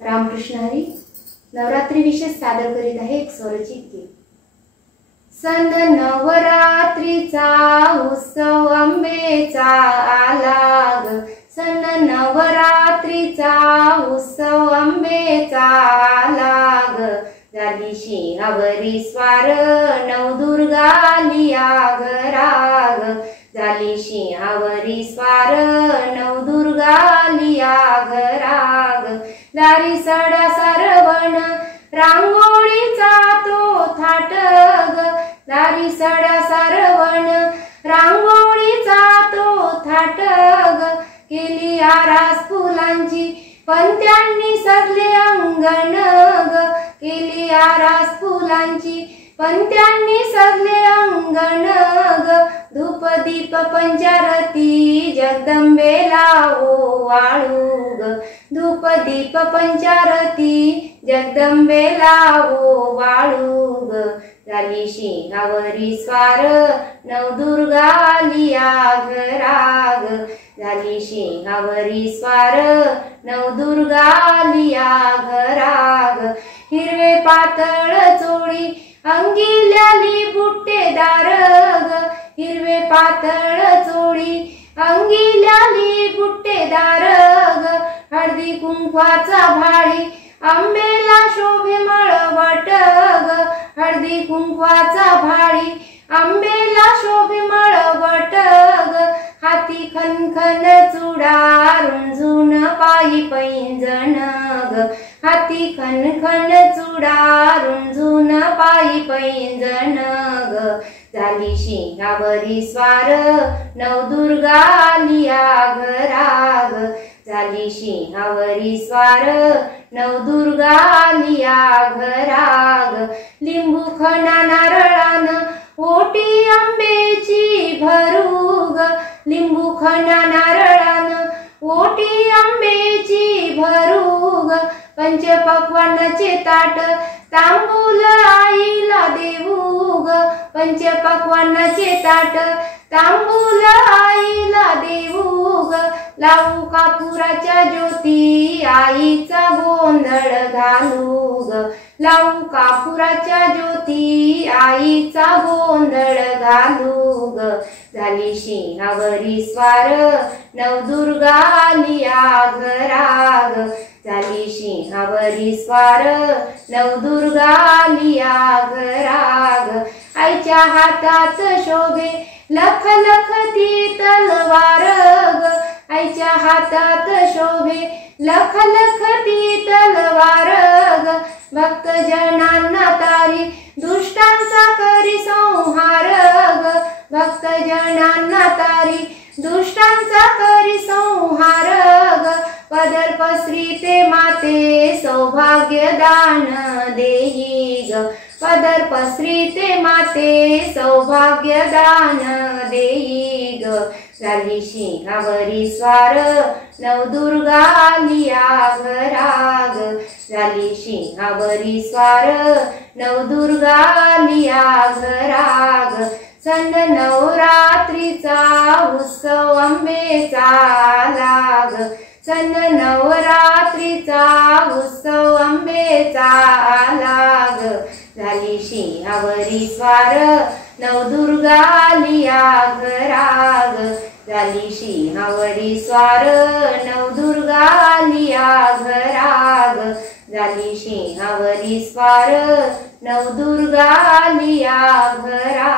रामकृष्ण हरी नवरात्री विशेष सादर करीत आहे एक स्वरचित गीत। सन नवरात्रीचा उत्सव अंबेचा आला ग, सन नवरात्रीचा उत्सव अंबेचा आला ग, झाली सिंहावरी स्वार नवदुर्गा आलिया घरा ग, झाली सिंहावरी स्वार नवदुर्गा आलिया घरा ग, दारी सडा सरवण रांगोळीचा तो थाट ग, दारी सडा सरवण रांगोळीचा तो थाट ग, केली आरास फुलांची पंत्यांनी सजले अंगण ग, केली आरास फुलांची पंत्यांनी सजले अंगण ग, धूप दीप पंचारती जगदंबेला ओवाळू ग, धूप दीप पंचारती जगदंबेला ओवाळू ग, झाली सिंहावरी स्वार नवदुर्गा आलिया घरा ग, झाली सिंहावरी स्वार नवदुर्गा आलिया घरा ग, हिरवे पातळ चोळी अंगिल्याली बुट्टेदार ग, हिरवे पातळ चोळी अंगिल्याली बुट्टेदार ग, हळदी कुंकवाचा भाळी आंबेला शोभे मळवट ग, हळदी कुंकवाचा भाळी आंबेला शोभे मळवट ग, हाती खनखन चुडा रुंजून पायी पैंजण ग, हाती खनखन चुडा रुंजून पायी पैंजण ग, झाली सिंहावरी स्वार नवदुर्गा आलिया घरा ग, झाली सिंहावरी स्वार नवदुर्गा आलिया घरा ग, लिंबू खणा नारळान ओटी आंबेची भरू ग, लिंबू खणा नारळान ओटी आंबेची भरू ग, पंचपक्वान्नाचे ताट तांबूल आईला देऊ ग, पंचपक्वान्नाचे ताट तांबूल आईला देऊ ग, लावू कापुराच्या ज्योती आईचा गोंधळ घालू ग, लावू कापुराच्या ज्योती आईचा गोंधळ घालू ग, झाली सिंहावरी स्वार नवदुर्गा आलिया घरा ग, झाली सिंहावरी स्वार नवदुर्गा आलिया घरा ग, आईच्या हातात शोभे लख लख ती तलवार ग, आईच्या हातात शोभे लख लख ती तलवार ग, भक्त जनांना तारी दुष्टांचा करी संहार ग, भक्त जनांना तारी दुष्टांचा करी संहार ग, पदर पसरीते माते सौभाग्य दान देई ग, पदर पसरीते माते सौभाग्य दान देई ग, झाली सिंहावरी स्वार नवदुर्गा आलिया घरा ग, झाली सिंहावरी स्वार नवदुर्गा आलिया घरा ग, सन नवरात्रीचा उत्सव अंबेचा आला ग, सन नवरात्रीचा उत्सव अंबेचा आला ग, झाली सिंहावरी स्वार नवदुर्गा आलिया घरा ग, झाली सिंहावरी स्वार नवदुर्गा आलिया घरा ग, झाली सिंहावरी स्वार नवदुर्गा आलिया घरा